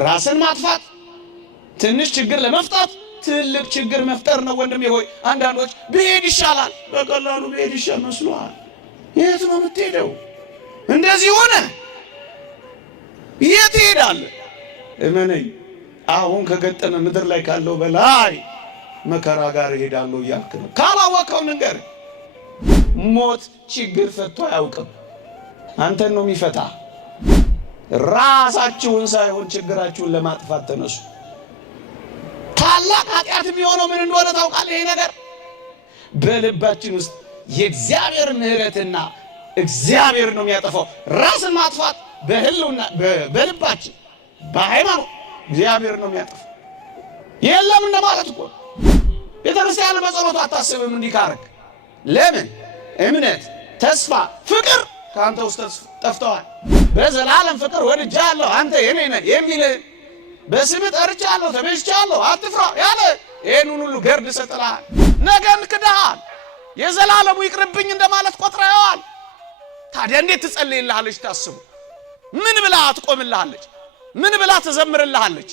ራስን ማጥፋት ትንሽ ችግር ለመፍታት ትልቅ ችግር መፍጠር ነው። ወንድሜ ሆይ አንዳንዶች ብሄድ ይሻላል፣ በቀላሉ ብሄድ ይሻል መስሎሃል። የት ነው የምትሄደው? እንደዚህ ሆነ የት ትሄዳለህ? እመነኝ፣ አሁን ከገጠመ ምድር ላይ ካለው በላይ መከራ ጋር እሄዳለሁ እያልክ ነው። ካላወቀው ነገር ሞት ችግር ፈቶ አያውቅም። አንተን ነው የሚፈታ። ራሳችሁን ሳይሆን ችግራችሁን ለማጥፋት ተነሱ። ታላቅ ኃጢአት የሚሆነው ምን እንደሆነ ታውቃለህ? ይሄ ነገር በልባችን ውስጥ የእግዚአብሔር ምሕረትና እግዚአብሔር ነው የሚያጠፋው። ራስን ማጥፋት በህልውና በልባችን በሃይማኖት እግዚአብሔር ነው የሚያጠፋው። የለም እንደማለት እኮ ቤተክርስቲያን በጸሎቱ አታስብም እንዲህ ካረክ። ለምን? እምነት፣ ተስፋ፣ ፍቅር ከአንተ ውስጥ ጠፍተዋል። በዘላለም ፍቅር ወድጃለሁ አንተ የኔ ነህ የሚል በስምህ ጠርቻለሁ ተቤዥቻለሁ አትፍራ ያለ ይህን ሁሉ ገርድ ሰጥተሃል። ነገን ክደሃል። የዘላለሙ ይቅርብኝ እንደማለት ቆጥረኸዋል። ታዲያ እንዴት ትጸልይልሃለች? ታስቡ። ምን ብላ ትቆምልሃለች? ምን ብላ ትዘምርልሃለች?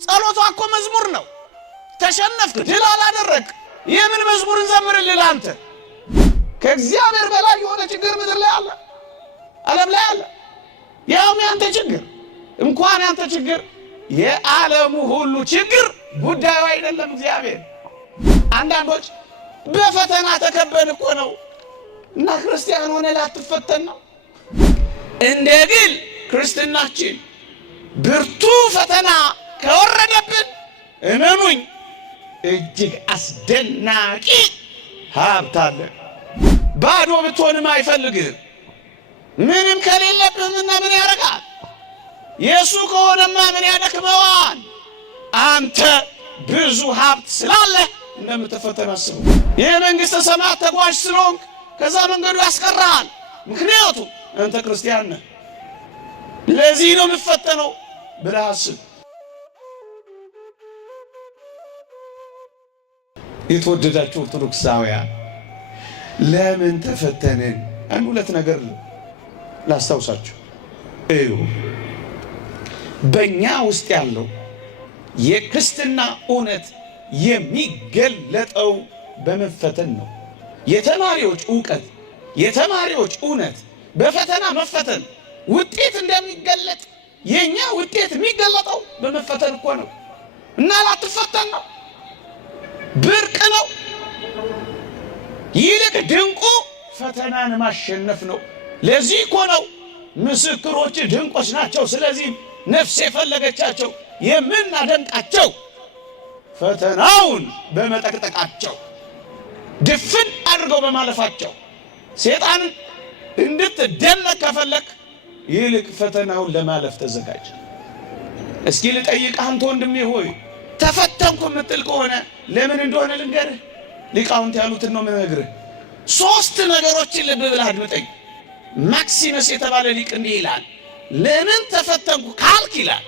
ጸሎቷ እኮ መዝሙር ነው። ተሸነፍክ፣ ድል አላደረግ የምን መዝሙር እንዘምርልህ አንተ? ከእግዚአብሔር በላይ የሆነ ችግር ምድር ላይ አለ፣ ዓለም ላይ አለ። ያውም ያንተ ችግር እንኳን ያንተ ችግር የዓለሙ ሁሉ ችግር ጉዳዩ አይደለም እግዚአብሔር። አንዳንዶች በፈተና ተከበን እኮ ነው እና ክርስቲያን ሆነ ላትፈተን ነው። እንደ ግል ክርስትናችን ብርቱ ፈተና ከወረደብን እመኑኝ እጅግ አስደናቂ ሀብት አለ። ባዶ ብትሆንም አይፈልግህም። ምንም ከሌለብህምና ምን ያደርጋል? የሱ ከሆነማ ምን ያደክመዋል? አንተ ብዙ ሀብት ስላለ እንደምትፈተን አስቡ። የመንግሥተ ሰማያት ተጓዥ ስለሆንክ ከዛ መንገዱ ያስቀራል። ምክንያቱም አንተ ክርስቲያን ነህ። ለዚህ ነው የምትፈተነው ብለህ አስብ። የተወደዳችሁ ኦርቶዶክሳውያን ለምን ተፈተንን? አንድ ሁለት ነገር ላስታውሳችሁ። እዩ፣ በእኛ ውስጥ ያለው የክርስትና እውነት የሚገለጠው በመፈተን ነው። የተማሪዎች እውቀት፣ የተማሪዎች እውነት በፈተና መፈተን ውጤት እንደሚገለጥ የኛ ውጤት የሚገለጠው በመፈተን እኮ ነው። እና ላትፈተን ነው ብርቅ ነው። ይልቅ ድንቁ ፈተናን ማሸነፍ ነው። ለዚህ እኮ ነው ምስክሮች ድንቆች ናቸው፣ ስለዚህ ነፍስ የፈለገቻቸው የምናደንቃቸው ፈተናውን በመጠቅጠቃቸው ድፍን አድርገው በማለፋቸው። ሴጣን እንድትደነቅ ከፈለክ ይልቅ ፈተናውን ለማለፍ ተዘጋጅ። እስኪ ልጠይቅህ አንተ ወንድሜ ሆይ ተፈተንኩ የምትል ከሆነ ለምን እንደሆነ ልንገርህ። ሊቃውንት ያሉትን ነው የምነግርህ። ሶስት ነገሮችን ልብ ብለህ አድምጠኝ። ማክሲመስ የተባለ ሊቅ እንዲህ ይላል፣ ለምን ተፈተንኩ ካልክ ይላል፣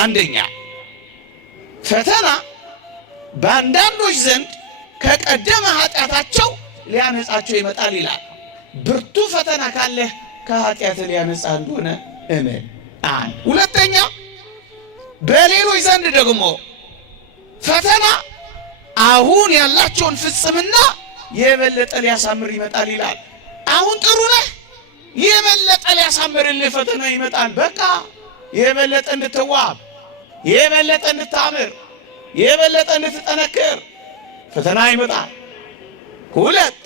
አንደኛ ፈተና በአንዳንዶች ዘንድ ከቀደመ ኃጢአታቸው ሊያነጻቸው ይመጣል ይላል። ብርቱ ፈተና ካለህ ከኃጢአት ሊያነጻ እንደሆነ እመን። አንድ ሁለተኛ በሌሎች ዘንድ ደግሞ ፈተና አሁን ያላቸውን ፍጽምና የበለጠ ሊያሳምር ይመጣል ይላል። አሁን ጥሩ ነህ፣ የበለጠ ሊያሳምርልህ ፈተና ይመጣል። በቃ የበለጠ እንድትዋብ፣ የበለጠ እንድታምር፣ የበለጠ እንድትጠነክር ፈተና ይመጣል። ሁለት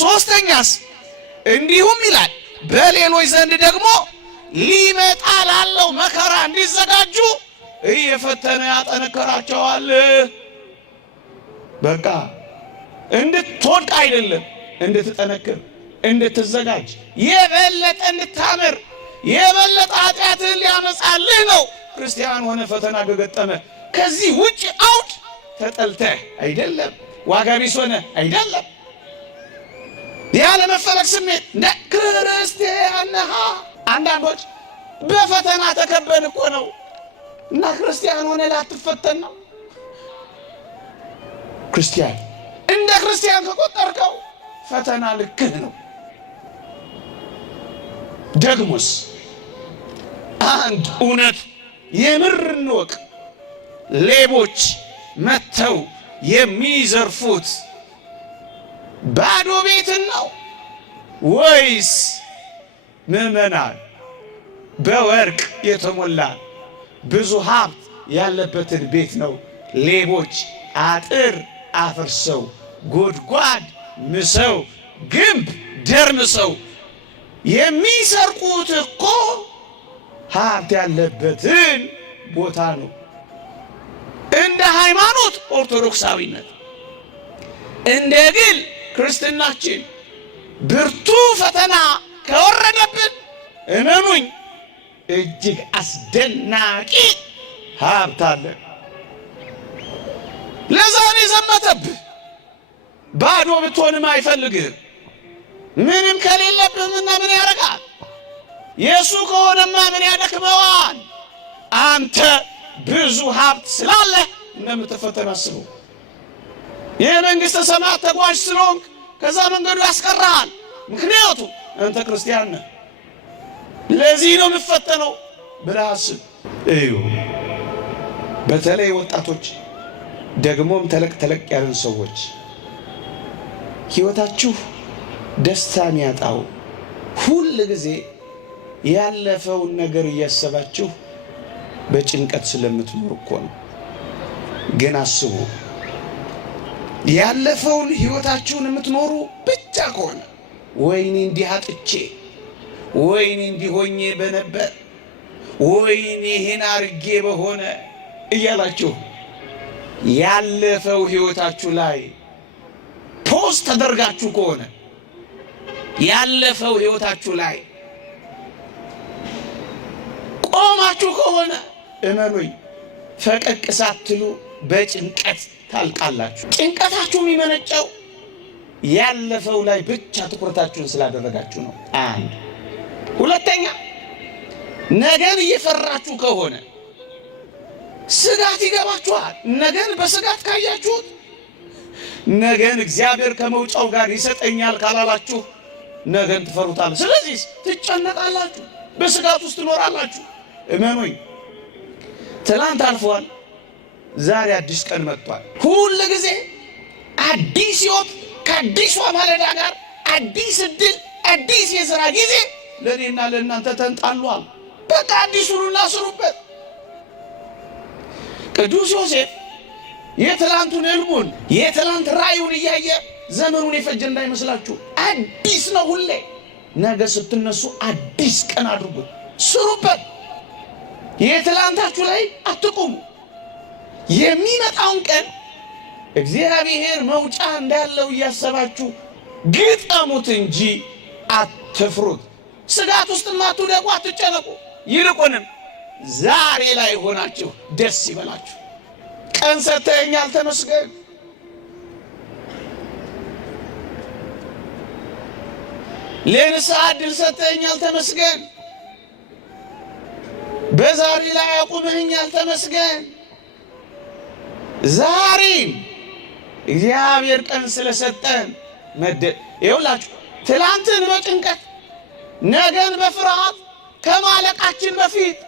ሶስተኛስ እንዲሁም ይላል በሌሎች ዘንድ ደግሞ ሊመጣ ላለው መከራ እንዲዘጋጁ እየፈተነ ያጠነከራቸዋል። በቃ እንድትወድቅ አይደለም፣ እንድትጠነክር፣ እንድትዘጋጅ፣ የበለጠ እንድታምር፣ የበለጠ ኃጢአትህን ሊያነጻልህ ነው። ክርስቲያን ሆነ ፈተና ከገጠመ ከዚህ ውጭ አውድ ተጠልተህ አይደለም፣ ዋጋ ቢስ ሆነ አይደለም፣ ያለ መፈለግ ስሜት እንደ ክርስቲያን ነህ። አንዳንዶች በፈተና ተከበን እኮ ነው እና ክርስቲያን ሆነ ላትፈተን ነው። ክርስቲያን እንደ ክርስቲያን ከቆጠርከው ፈተና ልክህ ነው። ደግሞስ አንድ እውነት የምር እንወቅ። ሌቦች መጥተው የሚዘርፉት ባዶ ቤትን ነው ወይስ ምዕመናን በወርቅ የተሞላ ብዙ ሀብት ያለበትን ቤት ነው ሌቦች አጥር አፍርሰው ጉድጓድ ምሰው ግንብ ደርምሰው የሚሰርቁት እኮ ሀብት ያለበትን ቦታ ነው። እንደ ሃይማኖት ኦርቶዶክሳዊነት፣ እንደ ግል ክርስትናችን ብርቱ ፈተና ከወረደብን እመኑኝ እጅግ አስደናቂ ሀብት አለ። ለዛ ነው የዘመተብህ። ባዶ ብትሆንም አይፈልግህም። ምንም ከሌለብህምና ምን ያደርጋል? የእሱ ከሆነማ ምን ያደክመዋል? አንተ ብዙ ሀብት ስላለህ እንደምትፈተን አስበው። የመንግሥተ ሰማያት ተጓዥ ስለሆንክ ከዛ መንገዱ ያስቀራል። ምክንያቱም አንተ ክርስቲያን ነህ። ለዚህ ነው የምፈተነው ብለህ አስብ። እዩ፣ በተለይ ወጣቶች ደግሞም ተለቅ ያለን ሰዎች ሕይወታችሁ ደስታን ያጣው ሁል ጊዜ ያለፈውን ነገር እያሰባችሁ በጭንቀት ስለምትኖር እኮ ነው። ግን አስቡ፣ ያለፈውን ሕይወታችሁን የምትኖሩ ብቻ ከሆነ ወይኔ እንዲህ አጥቼ፣ ወይኔ እንዲህ ሆኜ በነበር፣ ወይኔ ይህን አርጌ በሆነ እያላችሁ ያለፈው ሕይወታችሁ ላይ ፖስት ተደርጋችሁ ከሆነ ያለፈው ሕይወታችሁ ላይ ቆማችሁ ከሆነ እመኑኝ ፈቀቅ ሳትሉ በጭንቀት ታልቃላችሁ። ጭንቀታችሁ የሚመነጨው ያለፈው ላይ ብቻ ትኩረታችሁን ስላደረጋችሁ ነው። አንድ ሁለተኛ፣ ነገን እየፈራችሁ ከሆነ ስጋት ይገባችኋል። ነገን በስጋት ካያችሁት ነገን እግዚአብሔር ከመውጫው ጋር ይሰጠኛል ካላላችሁ ነገን ትፈሩታል። ስለዚህ ትጨነቃላችሁ፣ በስጋት ውስጥ ትኖራላችሁ። እመኑኝ ትላንት አልፏል፣ ዛሬ አዲስ ቀን መጥቷል። ሁል ጊዜ አዲስ ሕይወት ከአዲሷ ማለዳ ጋር አዲስ እድል፣ አዲስ የሥራ ጊዜ ለእኔና ለእናንተ ተንጣሏል። በቃ አዲሱን እናስሩበት። ቅዱስ ዮሴፍ የትላንቱን ሕልሙን የትላንት ራእዩን እያየ ዘመኑን የፈጀ እንዳይመስላችሁ። አዲስ ነው ሁሌ። ነገ ስትነሱ አዲስ ቀን አድርጉት፣ ስሩበት። የትላንታችሁ ላይ አትቁሙ። የሚመጣውን ቀን እግዚአብሔር መውጫ እንዳለው እያሰባችሁ ግጠሙት እንጂ አትፍሩት። ስጋት ውስጥ አትውደቁ፣ አትጨነቁ። ይልቁንም ዛሬ ላይ ሆናችሁ ደስ ይበላችሁ። ቀን ሰጥተኸኛል ተመስገን። ለንስሐ ዕድል ሰጥተኸኛል ተመስገን። በዛሬ ላይ አቁመኸኛል ተመስገን። ዛሬም እግዚአብሔር ቀን ስለሰጠን ይኸውላችሁ ትላንትን በጭንቀት ነገን በፍርሃት ከማለቃችን በፊት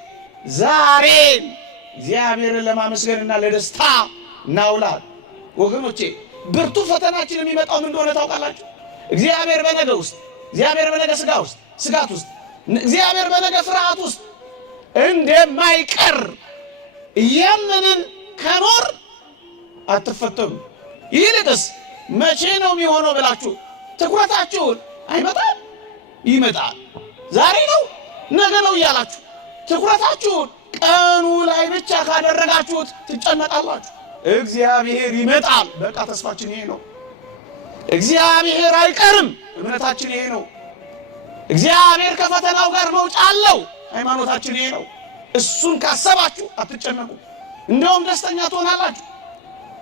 ዛሬን እግዚአብሔርን ለማመስገንና ለደስታ እናውላል። ወገኖቼ ብርቱ ፈተናችን የሚመጣው ምን እንደሆነ ታውቃላችሁ? እግዚአብሔር በነገ ውስጥ፣ እግዚአብሔር በነገ ስጋት ውስጥ፣ እግዚአብሔር በነገ ፍርሃት ውስጥ እንደማይቀር እያመንን ከኖር አትፈተኑ። ይልቅስ መቼ ነው የሚሆነው ብላችሁ ትኩረታችሁን አይመጣም ይመጣል፣ ዛሬ ነው ነገ ነው እያላችሁ ትኩረታችሁን ቀኑ ላይ ብቻ ካደረጋችሁት ትጨነቃላችሁ። እግዚአብሔር ይመጣል፣ በቃ ተስፋችን ይሄ ነው። እግዚአብሔር አይቀርም፣ እምነታችን ይሄ ነው። እግዚአብሔር ከፈተናው ጋር መውጫ አለው፣ ሃይማኖታችን ይሄ ነው። እሱን ካሰባችሁ አትጨነቁ፣ እንደውም ደስተኛ ትሆናላችሁ።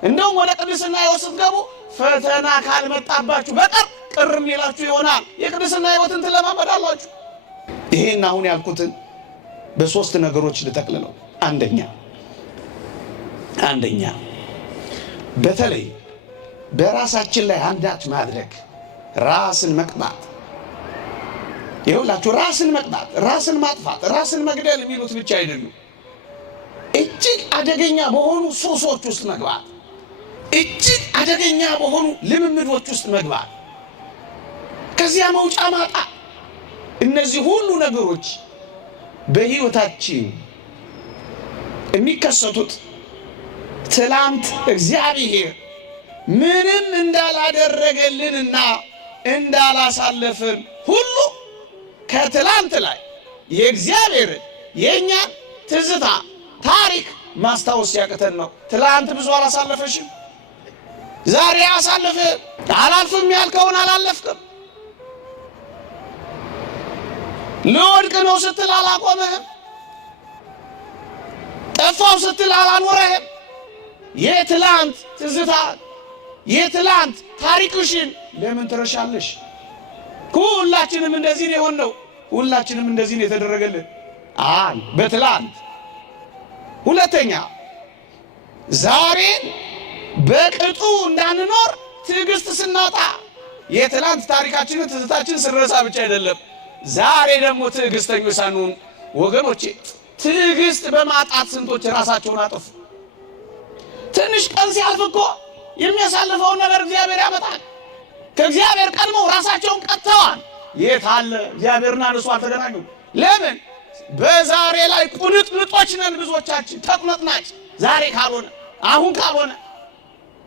እንደውም ወደ ቅድስና ሕይወት ስትገቡ ፈተና ካልመጣባችሁ በቀር ቅርም ይላችሁ ይሆናል። የቅድስና ሕይወትን ትለማመዳላችሁ። ይሄን አሁን ያልኩትን በሶስት ነገሮች ልጠቅልለው። አንደኛ በተለይ በራሳችን ላይ አንዳች ማድረግ፣ ራስን መቅጣት። ይኸውላችሁ ራስን መቅጣት፣ ራስን ማጥፋት፣ ራስን መግደል የሚሉት ብቻ አይደሉም። እጅግ አደገኛ በሆኑ ሱሶች ውስጥ መግባት፣ እጅግ አደገኛ በሆኑ ልምምዶች ውስጥ መግባት፣ ከዚያ መውጫ ማጣ። እነዚህ ሁሉ ነገሮች በሕይወታችን የሚከሰቱት ትላንት እግዚአብሔር ምንም እንዳላደረገልንና እንዳላሳለፍን ሁሉ ከትላንት ላይ የእግዚአብሔርን የእኛን ትዝታ ታሪክ ማስታወስ ያቅተን ነው። ትላንት ብዙ አላሳለፈሽም፣ ዛሬ አሳልፍ። አላልፍም ያልከውን አላለፍክም። ልወድቅ ነው ስትል አላቆምህም። ጠፋው ስትል አላኖረህም። የትላንት ትዝታ የትላንት ታሪክሽን ለምን ትረሻለሽ? ሁላችንም እንደዚህ ነው የሆነው። ሁላችንም እንደዚህ ነው የተደረገልን። በትላንት ሁለተኛ ዛሬን በቅጡ እንዳንኖር ትዕግስት ስናጣ፣ የትላንት ታሪካችንን ትዝታችን ስንረሳ ብቻ አይደለም፣ ዛሬ ደግሞ ትዕግስተኞች ሳንሆን ወገኖቼ፣ ትዕግስት በማጣት ስንቶች ራሳቸውን አጠፉ። ትንሽ ቀን ሲያልፍ እኮ የሚያሳልፈውን ነገር እግዚአብሔር ያመጣል። ከእግዚአብሔር ቀድመው ራሳቸውን ቀጥተዋል። የት አለ እግዚአብሔርና እነሱ አልተገናኙም። ለምን? በዛሬ ላይ ቁንጥንጦች ነን ብዙዎቻችን፣ ተቁነጥናጭ። ዛሬ ካልሆነ አሁን ካልሆነ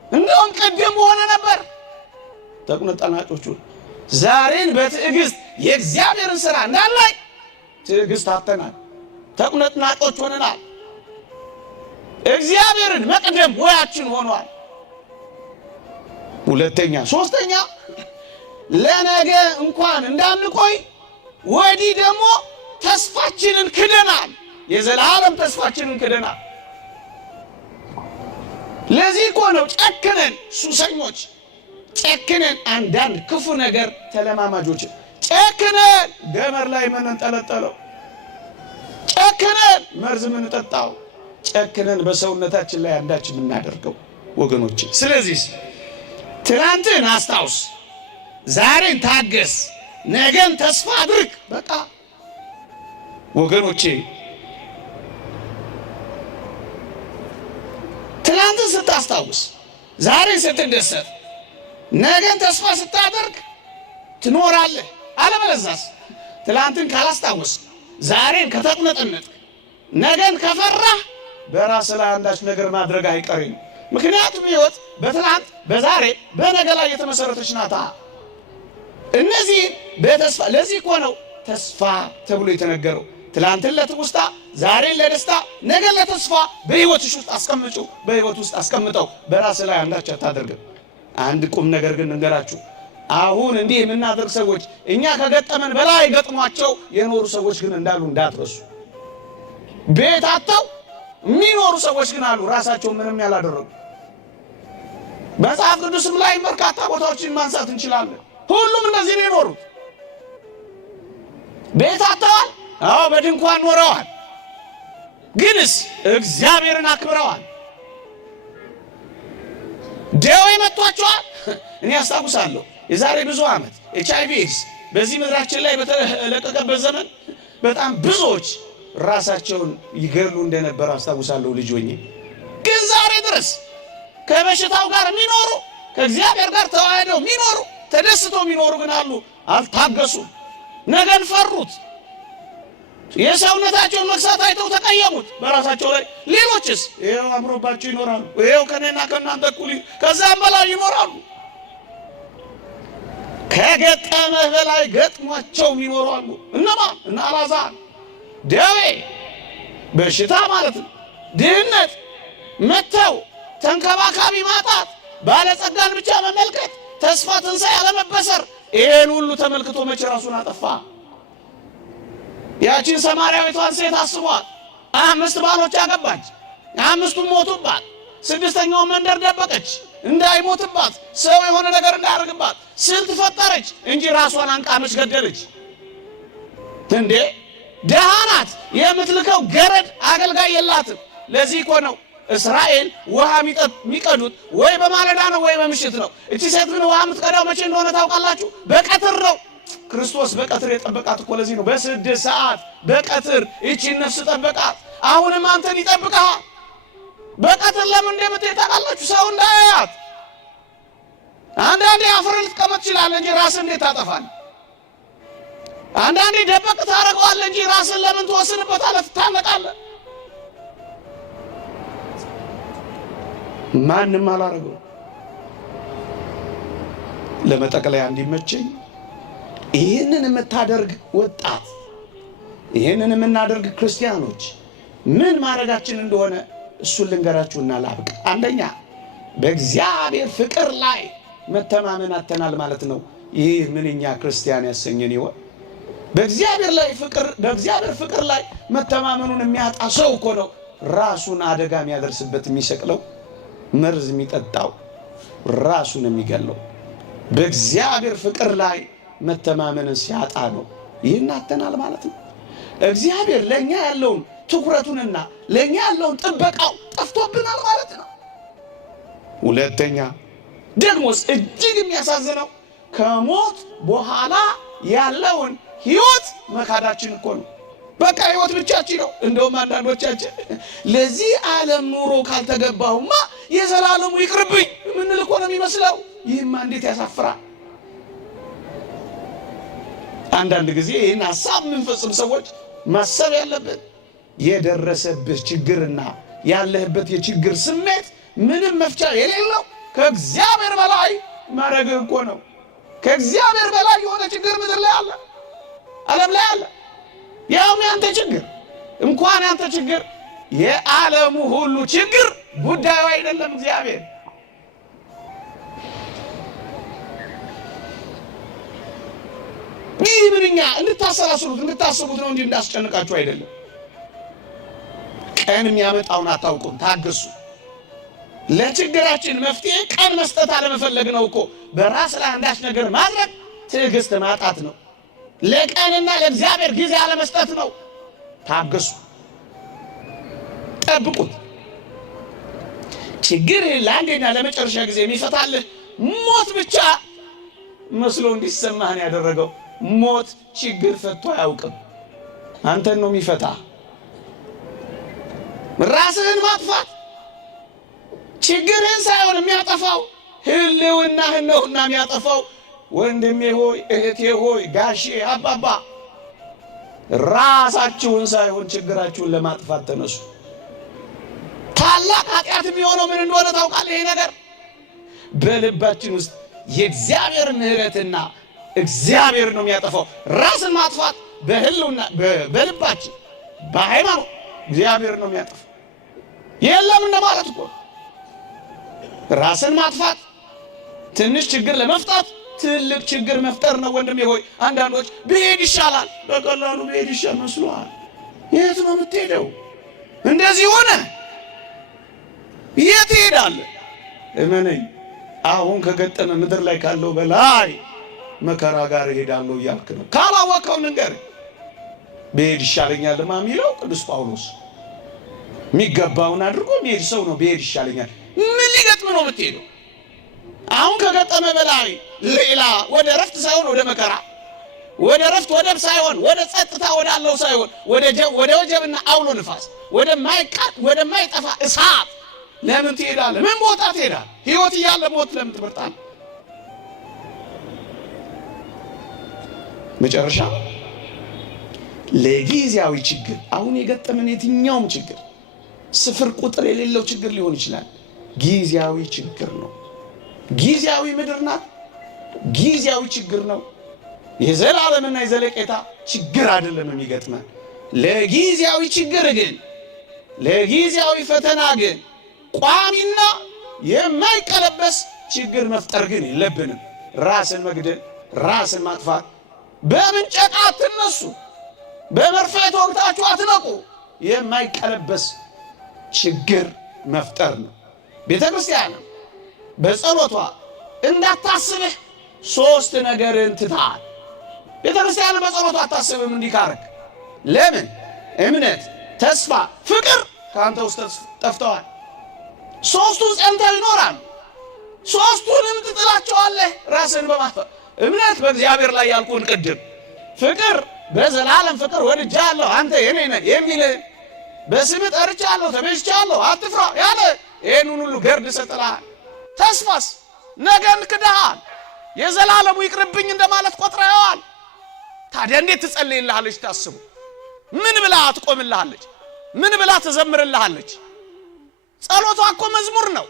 እንደውም ቅድም በሆነ ነበር። ተቁነጥናጮቹ ዛሬን በትዕግስት የእግዚአብሔርን ሥራ እንዳላይ ትዕግስት አጥተናል፣ ተቁነጥናጮች ሆነናል። እግዚአብሔርን መቅደም ሙያችን ሆኗል። ሁለተኛ ሶስተኛ ለነገ እንኳን እንዳንቆይ ወዲህ ደግሞ ተስፋችንን ክደናል። የዘላለም ተስፋችንን ክደናል። ለዚህ እኮ ነው ጨክነን ሱሰኞች፣ ጨክነን አንዳንድ ክፉ ነገር ተለማማጆች፣ ጨክነን ገመድ ላይ የምንጠለጠለው፣ ጨክነን መርዝ የምንጠጣው፣ ጨክነን በሰውነታችን ላይ አንዳች የምናደርገው ወገኖች። ስለዚህ ትናንትን አስታውስ፣ ዛሬን ታገስ፣ ነገን ተስፋ አድርግ። በቃ ወገኖቼ ትናንትን ስታስታውስ፣ ዛሬን ስትደሰት፣ ነገን ተስፋ ስታደርግ ትኖራለህ። አለበለዚያስ ትናንትን ካላስታወስ፣ ዛሬን ከተቁነጠነጥ፣ ነገን ከፈራህ በራስ ላይ አንዳች ነገር ማድረግ አይቀርም። ምክንያቱም ሕይወት በትናንት በዛሬ በነገ ላይ የተመሰረተች ናታ። እነዚህ በተስፋ ለዚህ እኮ ነው ተስፋ ተብሎ የተነገረው። ትናንትን ለትውስታ፣ ዛሬን ለደስታ፣ ነገን ለተስፋ በሕይወትሽ ውስጥ አስቀምጩ፣ በሕይወት ውስጥ አስቀምጠው። በራስ ላይ አንዳች አታደርግም። አንድ ቁም ነገር ግን እንገራችሁ። አሁን እንዲህ የምናደርግ ሰዎች እኛ ከገጠመን በላይ ገጥሟቸው የኖሩ ሰዎች ግን እንዳሉ እንዳትረሱ። ቤት አጥተው የሚኖሩ ሰዎች ግን አሉ፣ ራሳቸው ምንም ያላደረጉ። መጽሐፍ ቅዱስም ላይ በርካታ ቦታዎችን ማንሳት እንችላለን። ሁሉም እንደዚህ ነው የኖሩት። ቤት አጥተዋል፣ አዎ በድንኳን ኖረዋል፣ ግንስ እግዚአብሔርን አክብረዋል። ደዌ መጥቷቸዋል። እኔ አስታውሳለሁ የዛሬ ብዙ ዓመት HIV ኤድስ በዚህ ምድራችን ላይ በተለቀቀበት ዘመን በጣም ብዙዎች ራሳቸውን ይገሉ እንደነበር አስታውሳለሁ ልጅ ሆኜ። ግን ዛሬ ድረስ ከበሽታው ጋር የሚኖሩ ከእግዚአብሔር ጋር ተዋህደው የሚኖሩ ተደስተው የሚኖሩ ግን አሉ። አልታገሱም፣ ነገን ፈሩት። የሰውነታቸውን መክሳት አይተው ተቀየሙት በራሳቸው ላይ። ሌሎችስ ይኸው አምሮባቸው ይኖራሉ፣ ይኸው ከኔና ከእናንተ እኩል ከዛም በላይ ይኖራሉ። ከገጠመህ በላይ ገጥሟቸው ይኖራሉ። እነማ እና አልዓዛር ደዌ፣ በሽታ ማለት ነው፣ ድህነት መተው፣ ተንከባካቢ ማጣት፣ ባለጸጋን ብቻ መመልከት፣ ተስፋ ትንሣኤ ያለመበሰር፣ ይሄን ሁሉ ተመልክቶ መቼ ራሱን አጠፋ? ያቺን ሰማርያዊቷን ሴት አስቧት። 5 ባሎች አገባች፣ 5ቱም ሞቱባት። 6ኛውን መንደር ደበቀች እንዳይሞትባት፣ ሰው የሆነ ነገር እንዳያደርግባት ስልት ፈጠረች እንጂ ራሷን አንቃመች ገደለች። እንዴ ደሃ ናት፣ የምትልከው ገረድ አገልጋይ የላትም። ለዚህ እኮ ነው እስራኤል ውሃ የሚቀዱት ወይ በማለዳ ነው ወይ በምሽት ነው። እቺ ሴት ግን ውሃ የምትቀዳው መቼ እንደሆነ ታውቃላችሁ? በቀትር ነው። ክርስቶስ በቀትር የጠበቃት እኮ ለዚህ ነው። በ6 ሰዓት በቀትር ይቺን ነፍስ ጠበቃት። አሁንም አንተን ይጠብቃል። በቀትር ለምን እንደምትሄድ ታውቃላችሁ? ሰው እንዳያያት። አንዳንዴ አፍረን ልትቀመጥ ትችላለህ እንጂ ራስን እንዴት ታጠፋለህ? አንዳንዴ ደበቅ ታደርገዋለህ እንጂ ራስን ለምን ትወስንበታለህ? ትታነቃለህ። ማንም አላረገው። ለመጠቅለያ እንዲመቸኝ ይህንን የምታደርግ ወጣት፣ ይህንን የምናደርግ ክርስቲያኖች ምን ማድረጋችን እንደሆነ እሱን ልንገራችሁና ላብቅ። አንደኛ በእግዚአብሔር ፍቅር ላይ መተማመን አተናል ማለት ነው። ይህ ምንኛ ክርስቲያን ያሰኘን ይሆን? በእግዚአብሔር ፍቅር ላይ መተማመኑን የሚያጣ ሰው እኮ ነው ራሱን አደጋ የሚያደርስበት፣ የሚሰቅለው፣ መርዝ የሚጠጣው፣ ራሱን የሚገለው። በእግዚአብሔር ፍቅር ላይ መተማመንን ሲያጣ ነው ይህን አተናል ማለት ነው። እግዚአብሔር ለእኛ ያለውን ትኩረቱንና ለእኛ ያለውን ጥበቃው ጠፍቶብናል ማለት ነው። ሁለተኛ ደግሞስ እጅግ የሚያሳዝነው ከሞት በኋላ ያለውን ሕይወት መካዳችን እኮ ነው። በቃ ሕይወት ብቻችን ነው። እንደውም አንዳንዶቻችን ለዚህ ዓለም ኑሮ ካልተገባሁማ የዘላለሙ ይቅርብኝ የምንል እኮ ነው የሚመስለው። ይህማ እንዴት ያሳፍራል! አንዳንድ ጊዜ ይህን ሀሳብ የምንፈጽም ሰዎች ማሰብ ያለብን የደረሰብህ ችግርና ያለህበት የችግር ስሜት ምንም መፍቻ የሌለው ከእግዚአብሔር በላይ ማድረግ እኮ ነው። ከእግዚአብሔር በላይ የሆነ ችግር ምድር ላይ አለ፣ ዓለም ላይ አለ። ያውም ያንተ ችግር እንኳን ያንተ ችግር የዓለሙ ሁሉ ችግር ጉዳዩ አይደለም እግዚአብሔር። ይህ ምንኛ እንድታሰላስሉት እንድታስቡት ነው እንጂ እንዳስጨንቃችሁ አይደለም። ቀን የሚያመጣውን አታውቁም። ታገሱ። ለችግራችን መፍትሄ ቀን መስጠት አለመፈለግ ነው እኮ። በራስ ላይ አንዳች ነገር ማድረግ ትዕግስት ማጣት ነው። ለቀንና ለእግዚአብሔር ጊዜ አለመስጠት ነው። ታገሱ፣ ጠብቁት። ችግርህን ለአንዴና ለመጨረሻ ጊዜ የሚፈታልህ ሞት ብቻ መስሎ እንዲሰማህ ነው ያደረገው። ሞት ችግር ፈቶ አያውቅም። አንተን ነው የሚፈታ። ራስህን ማጥፋት ችግርህን ሳይሆን የሚያጠፋው ህልውናህን ነውና የሚያጠፋው። ወንድሜ ሆይ፣ እህቴ ሆይ፣ ጋሼ፣ አባባ ራሳችሁን ሳይሆን ችግራችሁን ለማጥፋት ተነሱ። ታላቅ ኃጢአት የሚሆነው ምን እንደሆነ ታውቃለህ? ይሄ ነገር በልባችን ውስጥ የእግዚአብሔር ምሕረትና እግዚአብሔር ነው የሚያጠፋው። ራስን ማጥፋት በህልውና በልባችን በሃይማኖት እግዚአብሔር ነው የሚያጠፋው። የለም እንደማለት እኮ። ራስን ማጥፋት ትንሽ ችግር ለመፍታት ትልቅ ችግር መፍጠር ነው። ወንድሜ ሆይ አንዳንዶች ብሄድ ይሻላል፣ በቀላሉ ብሄድ ይሻል መስሎሃል። የት ነው የምትሄደው? እንደዚህ ሆነ የት ትሄዳለህ? እመነኝ፣ አሁን ከገጠመ ምድር ላይ ካለው በላይ መከራ ጋር እሄዳለሁ እያልክ ነው። ካላወቀው ንገር። ብሄድ ይሻለኛል የሚለው ቅዱስ ጳውሎስ የሚገባውን አድርጎ የሚሄድ ሰው ነው። ብሄድ ይሻለኛል። ምን ሊገጥም ነው የምትሄደው? አሁን ከገጠመ በላይ ሌላ ወደ ረፍት ሳይሆን ወደ መከራ፣ ወደ ረፍት ወደብ ሳይሆን ወደ ጸጥታ ወዳለው ሳይሆን ወደ ወጀብና አውሎ ንፋስ ወደማይጠፋ እሳት ለምን ትሄዳለህ? ምን ቦታ ትሄዳለህ? ሕይወት እያለ ሞት ለምን ትመርጣለህ? መጨረሻ ለጊዜያዊ ችግር፣ አሁን የገጠመን የትኛውም ችግር ስፍር ቁጥር የሌለው ችግር ሊሆን ይችላል። ጊዜያዊ ችግር ነው። ጊዜያዊ ምድር ናት። ጊዜያዊ ችግር ነው። የዘላለምና የዘለቄታ ችግር አይደለም የሚገጥመን። ለጊዜያዊ ችግር ግን፣ ለጊዜያዊ ፈተና ግን ቋሚና የማይቀለበስ ችግር መፍጠር ግን የለብንም። ራስን መግደል፣ ራስን ማጥፋት። በምንጨቃ አትነሱ፣ በመርፌ ተወግታችሁ አትነቁ። የማይቀለበስ ችግር መፍጠር ነው። ቤተ ክርስቲያን በጸሎቷ እንዳታስብህ 3 ነገርን ትታል። ቤተ ክርስቲያን በጸሎቷ አታስብም እንዲህ ካረክ። ለምን? እምነት፣ ተስፋ፣ ፍቅር ከአንተ ውስጥ ጠፍተዋል። 3ቱ ጸንተው ይኖራል። 3ቱንም ትጥላቸዋለህ ራስን በማጥፋት። እምነት በእግዚአብሔር ላይ ያልኩን ቅድም ፍቅር በዘላለም ፍቅር ወድጃለሁ አንተ የኔ ነህ የሚል በስምህ ጠርቻለሁ ተቤዥቻለሁ አትፍራ ያለ ይሄን ሁሉ ገርድ ሰጥተሃል። ተስፋስ ነገን ክደሃል። የዘላለሙ ይቅርብኝ እንደማለት ቆጥረዋል። ታዲያ እንዴት ትጸልይልሃለች? ታስቡ። ምን ብላ ትቆምልሃለች? ምን ብላ ትዘምርልሃለች? ጸሎቷ እኮ መዝሙር ነው።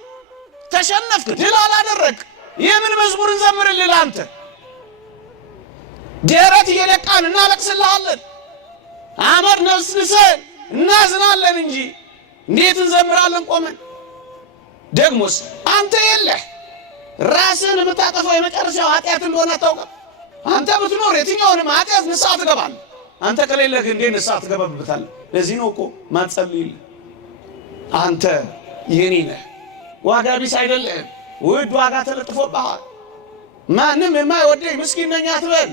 ተሸነፍክ፣ ድል አላደረግ የምን መዝሙር እንዘምርልህ አንተ? ደረት እየነቃን እናለቅስልሃለን፣ አመድ ነስንሰን እናዝናለን እንጂ እንዴት እንዘምራለን ቆመን? ደግሞስ አንተ የለህ ራስህን የምታጠፋው የመጨረሻው ኃጢአት እንደሆነ አታውቅም? አንተ ብትኖር የትኛውንም ኃጢአት ንስሐ ትገባለህ። አንተ ከሌለህ እንዴት ንስሐ ትገባበታለህ? ለዚህ ነው እኮ ማትጸልይልህ። አንተ የኔ ነህ፣ ዋጋ ቢስ አይደለህም፣ ውድ ዋጋ ተለጥፎብሃል። ማንም የማይወደኝ ምስኪን ነኝ አትበል።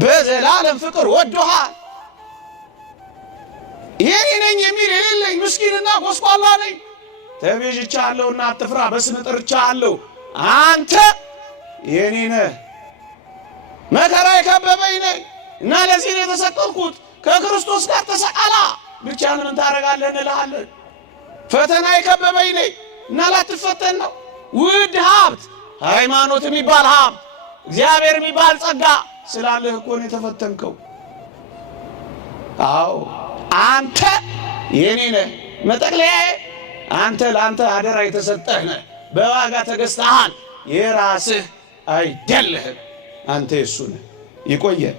በዘላለም ፍቅር ወዶሃል። የኔ ነኝ የሚል የሌለኝ ምስኪንና ጎስቋላ ነኝ። ተቤዥቻለሁና አትፍራ፣ በስምህ ጠርቼሃለሁ፣ አንተ የኔ ነህ። መከራ የከበበኝ ነኝ እና ለዚህ ነው የተሰቀልኩት። ከክርስቶስ ጋር ተሰቀላ ብቻህን ምን ታደርጋለህ እንልሃለን። ፈተና የከበበኝ ነኝ እና ላትፈተን ነው። ውድ ሀብት ሃይማኖት የሚባል ሀብት እግዚአብሔር የሚባል ጸጋ ስላለህ እኮ ነው የተፈተንከው። አዎ አንተ የኔ ነህ። መጠቅለያዬ አንተ ለአንተ አደራ የተሰጠህ ነህ። በዋጋ ተገዝተሃል። የራስህ አይደለህም። አንተ የሱ ነህ። ይቆየን።